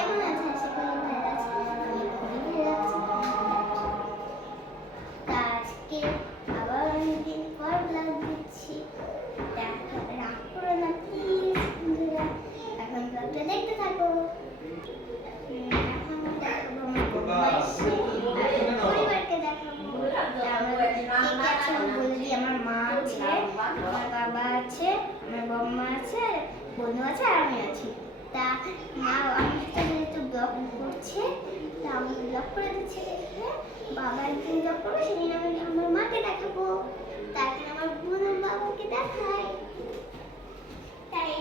কেমন আছে? আশা করি ভালো আছে। আমি খুবই ভালো আছি। তা আজকে আবার অনেকদিন পর ব্লগ দিচ্ছি। রাগ করো না প্লিজ বন্ধুরা, এখন ব্লগটা দেখতে থাকো। এখন দেখাবো আমার পরিবারকে দেখাবো। আমার আছে বলে দিই, আমার মা আছে, আমার বাবা আছে, আমার বম্মা আছে, বন্ধু আছে আর আমি আছি। তা মা আমার সাথে যেহেতু ব্লগ করছে, তা আমি ব্লগ করে দিচ্ছি দেখে বাবা একদিন ব্লগ করবে, সেদিন আমি আমার মাকে দেখাবো, তারপরে আমার বোন আর বাবাকে দেখাই। তাই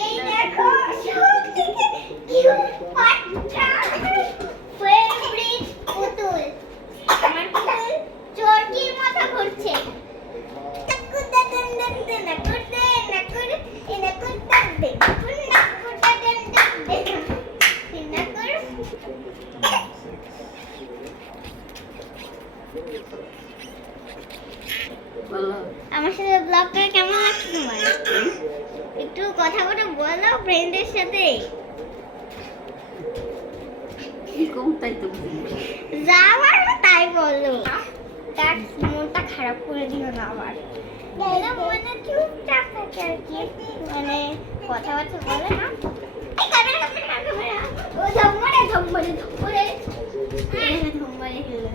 এই দেখো সব থেকে কিউট বাচ্চা ফেভারিট পুতুল। আমার পুতুল চরকির মাথা ঘুরছে। আমার সাথে ব্লগ করে কেমন লাগছে তোমার? একটু কথা বলো ফ্রেন্ডের সাথে। যাওয়ার তাই বলো, তার মনটা খারাপ করে দিও না আবার। মানে চুপচাপ থাকে আর কি, মানে কথাবার্তা বলে না। ও ধম্মরে ধম্মরে ধম্মরে ধম্মরে খেলে,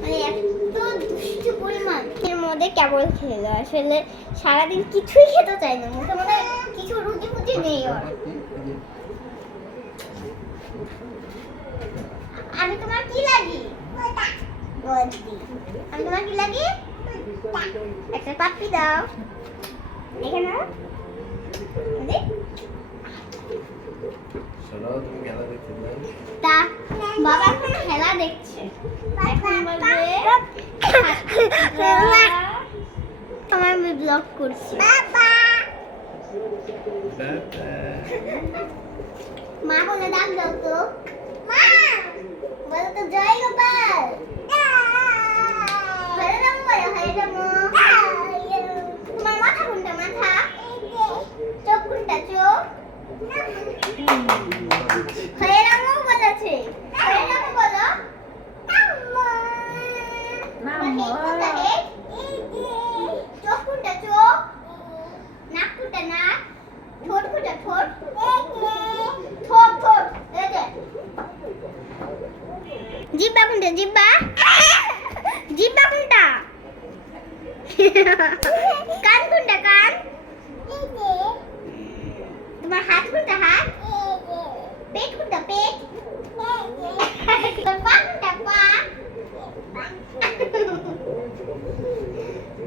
মানে এত দুষ্টু পরিমাণ এর মধ্যে কেবল খেলে, আসলে সারাদিন কিছুই খেতে চায় না, মুখে মনে কিছু রুটি ফুটি নেই ওর। আমি তোমার কি লাগি? আমি তোমার কি লাগি? একটা পাপ্পি দাও এখানে। তা বাবা এখন খেলা দেখছে, এখন বলবে আমি ব্লগ করছি। মা বলে ডাক দাও তো, মা বলো তো জয় গোপাল। তোমার মাথা কোনটা? মাথা চোখ কোনটা? চোখ হয়ে রামও বলেছে, হয়ে রামও বলো। চোখ কোনটা? চোখ। নাক কোনটা? নাক। ঠোঁট কোনটা? ঠোঁট। ঠোঁট ঠোঁট। এই যে জিহ্বা কোনটা? জিহ্বা। জিহ্বা কোনটা? কান কোনটা? কান। তোমার হাত কোনটা? হাত। পেট কোনটা? পেট। তোমার পা কোনটা? পা।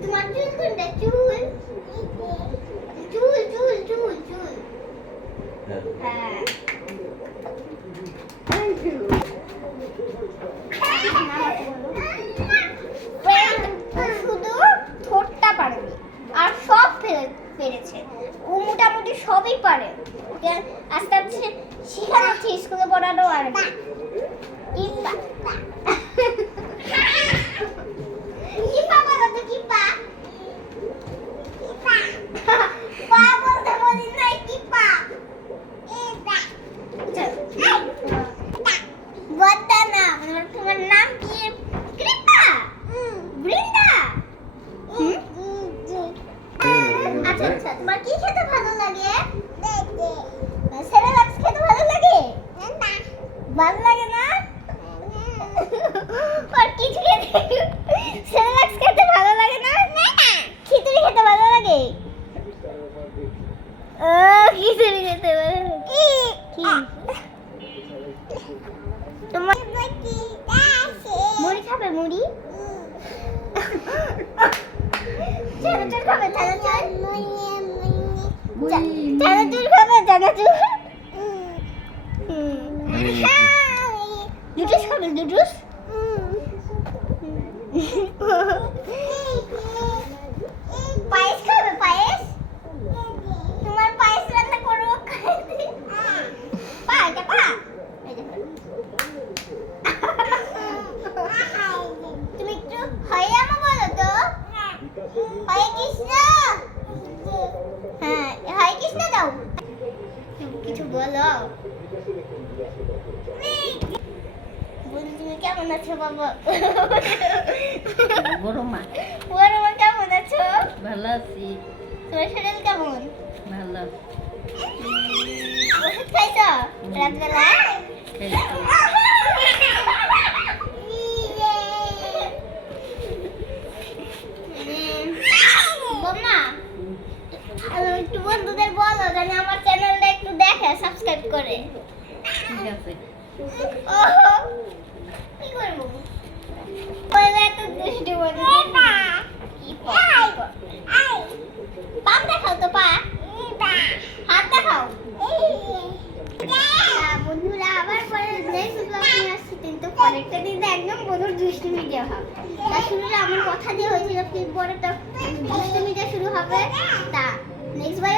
তোমার চুল কোনটা? চুল। চুল চুল চুল চুল। হ্যাঁ শুধু ঠোঁটটা পারেনি, আর সব পেরেছে। ও মোটামুটি সবই পারে, আস্তে আস্তে শিখানো হচ্ছে, স্কুলে পড়ানো। আর তোমার নাম কি? কৃপা। বৃন্দা। আচ্ছা আচ্ছা, তোমার কি খেতে ভালো লাগে? সেরেলাক্স খেতে ভালো লাগে? ভালো লাগে না? আর কিছু খেতে, সেরেলাক্স খেতে ভালো লাগে না? খিচুড়ি খেতে ভালো লাগে? ও খিচুড়ি খেতে ভালো লাগে। তোমার মুড়ি খাবে? মুড়ি চানাচুর খাবে? চানাচুর চানাচুর খাবে? চানাচুর নুডলস খাবে? নুডলস পায়েস খাবে? পায়েস। তোমার পায়েস রান্না করবো। পা এটা পা। তুমি একটু হরে রাম বলো তো। হরে কৃষ্ণ। হ্যাঁ হরে কৃষ্ণ দাও। কিছু বলো। বন্ধু তুমি কেমন আছো বাবা? বড় মা বড় মা কেমন আছো? ভালো আছি। তোমার শরীর কেমন? ভালো ওষুধ খাইছো রাতবেলা? বোমা একটু বন্ধুদের বলো যেন আমার চ্যানেলটা একটু দেখে সাবস্ক্রাইব করে। ঠিক আছে। ওহো কি করবো ওই এত দুষ্টু বন্ধু কি পা দেখাও তো পা হাত দেখাও। বন্ধুরা আবার পরে নেক্সট ব্লগ নিয়ে আসছি কিন্তু পরেরটা দিন একদম বন্ধুর দুষ্টুমি দেওয়া হবে। তা শুরুটা আমার কথা দিয়ে হয়েছিল কিন্তু পরে তো দুষ্টুমি দিয়ে শুরু হবে। তা নেক্সট বাই